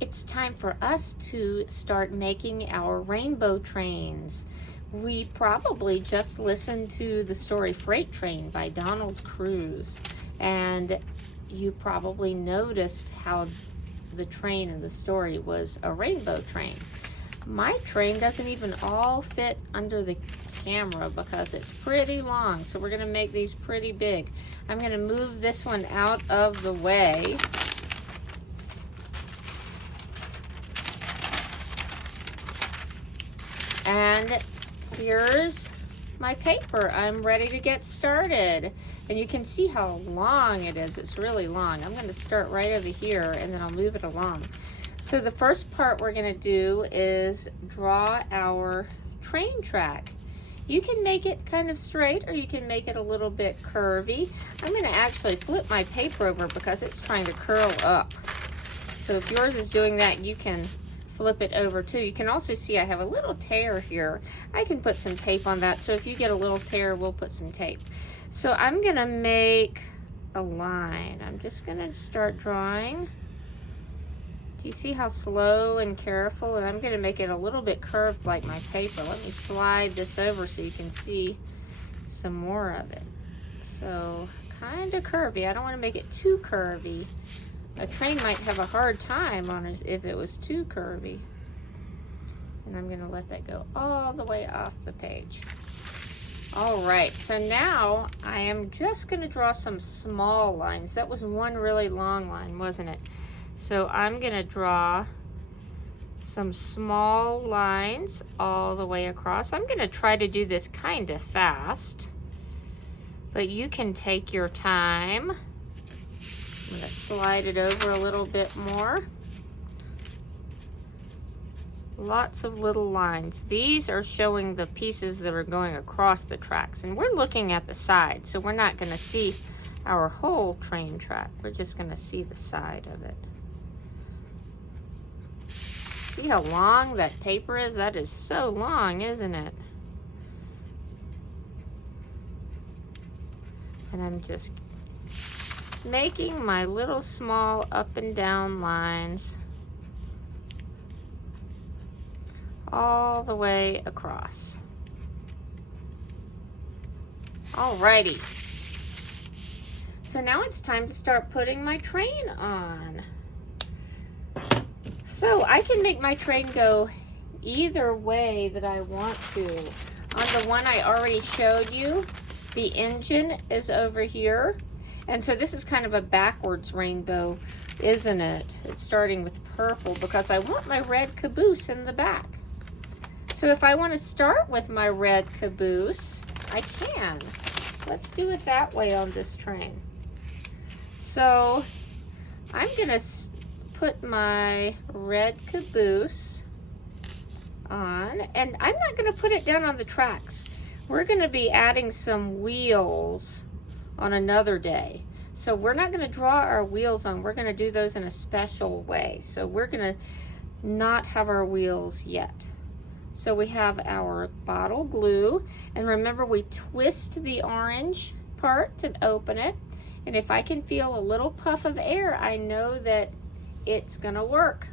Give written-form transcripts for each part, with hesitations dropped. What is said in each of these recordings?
It's time for us to start making our rainbow trains. We probably just listened to the story Freight Train by Donald Cruise, and you probably noticed how the train in the story was a rainbow train. My train doesn't even all fit under the camera because it's pretty long, so we're going to make these pretty big. I'm going to move this one out of the way. And here's my paper. I'm ready to get started. And you can see how long it is. It's really long. I'm going to start right over here and then I'll move it along. So the first part we're going to do is draw our train track. You can make it kind of straight or you can make it a little bit curvy. I'm going to actually flip my paper over because it's trying to curl up. So if yours is doing that, you can flip it over too. You can also see I have a little tear here. I can put some tape on that. So if you get a little tear, we'll put some tape. So I'm going to make a line. I'm just going to start drawing. Do you see how slow and careful? And I'm going to make it a little bit curved like my paper. Let me slide this over so you can see some more of it. So kind of curvy. I don't want to make it too curvy. A train might have a hard time on it if it was too curvy. And I'm going to let that go all the way off the page. All right, so now I am just going to draw some small lines. That was one really long line, wasn't it? So I'm going to draw some small lines all the way across. I'm going to try to do this kind of fast, but you can take your time. I'm going to slide it over a little bit more. Lots of little lines. These are showing the pieces that are going across the tracks, and we're looking at the side, so we're not going to see our whole train track. We're just going to see the side of it. See how long that paper is? That is so long, isn't it? And I'm just making my little small up and down lines all the way across. Alrighty. So now it's time to start putting my train on. So I can make my train go either way that I want to. On the one I already showed you, the engine is over here. And so this is kind of a backwards rainbow, isn't it? It's starting with purple because I want my red caboose in the back. So if I want to start with my red caboose, I can. Let's do it that way on this train. So I'm going to put my red caboose on, and I'm not going to put it down on the tracks. We're going to be adding some wheels on another day. So we're not going to draw our wheels on. We're going to do those in a special way. So we're going to not have our wheels yet. So we have our bottle glue, and remember we twist the orange part to open it, and if I can feel a little puff of air, I know that it's going to work.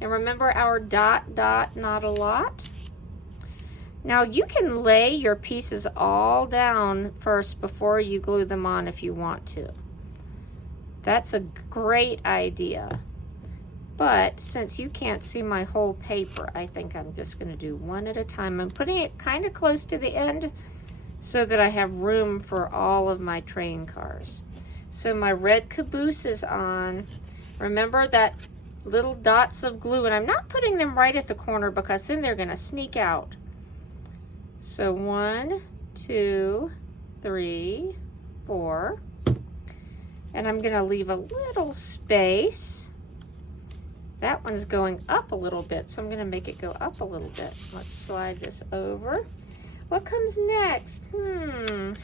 And remember our dot, dot, not a lot. Now you can lay your pieces all down first before you glue them on if you want to. That's a great idea. But since you can't see my whole paper, I think I'm just going to do one at a time. I'm putting it kind of close to the end so that I have room for all of my train cars. So my red caboose is on. Remember that little dots of glue, and I'm not putting them right at the corner because then they're going to sneak out. So 1, 2, 3, 4, and I'm going to leave a little space. That one's going up a little bit, so I'm going to make it go up a little bit. Let's slide this over. What comes next?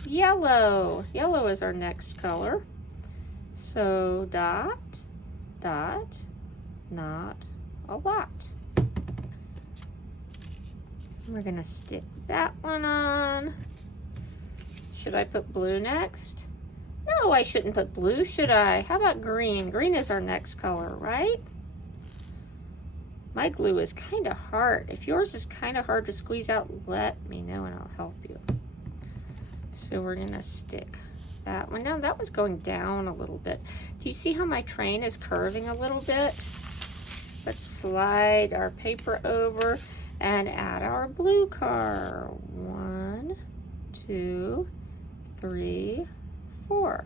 Yellow. Yellow is our next color. So dot, dot, not a lot. We're going to stick that one on. Should I put blue next? No, I shouldn't put blue, should I? How about green? Green is our next color, right? My glue is kind of hard. If yours is kind of hard to squeeze out, let me know and I'll help you. So we're gonna stick that one. Now that was going down a little bit. Do you see how my train is curving a little bit? Let's slide our paper over and add our blue car. 1, 2, 3, 4.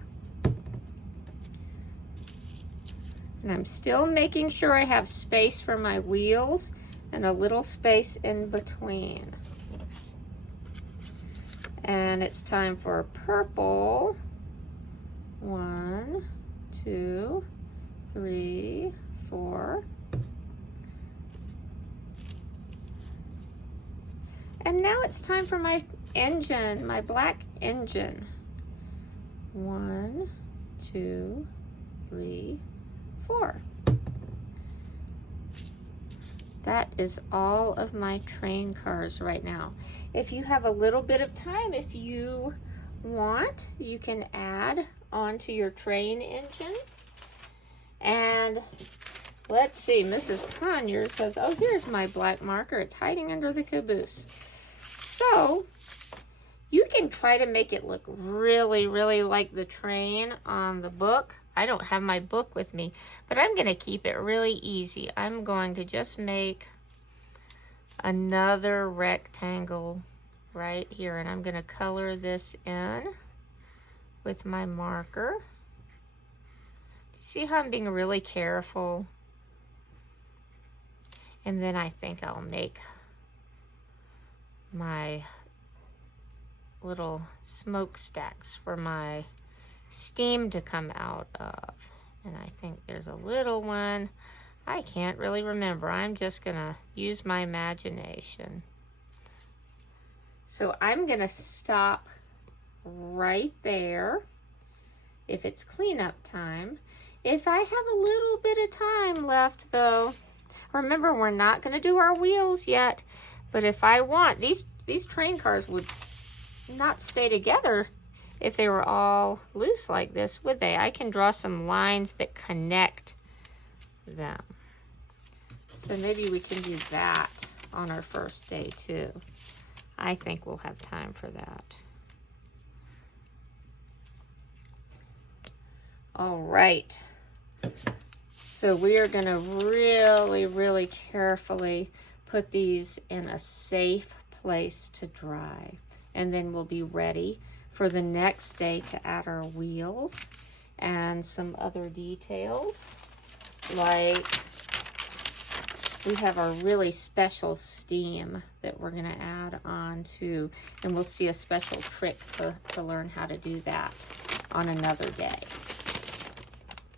And I'm still making sure I have space for my wheels and a little space in between. And it's time for purple. 1, 2, 3, 4. And now it's time for my engine, my black engine. 1, 2, 3, 4. That is all of my train cars right now. If you have a little bit of time, if you want, you can add onto your train engine. And let's see, Mrs. Conyers says, oh, here's my black marker. It's hiding under the caboose. So you can try to make it look really, really like the train on the book. I don't have my book with me, but I'm going to keep it really easy. I'm going to just make another rectangle right here, and I'm going to color this in with my marker. See how I'm being really careful? And then I think I'll make my little smokestacks for my steam to come out of. And I think there's a little one. I can't really remember. I'm just gonna use my imagination. So I'm gonna stop right there if it's cleanup time. If I have a little bit of time left though, remember we're not gonna do our wheels yet, but if I want, these train cars would not stay together if they were all loose like this, would they? I can draw some lines that connect them. So maybe we can do that on our first day too. I think we'll have time for that. All right. So we are gonna really, really carefully put these in a safe place to dry. And then we'll be ready for the next day to add our wheels and some other details. Like we have our really special steam that we're gonna add on to, and we'll see a special trick to learn how to do that on another day.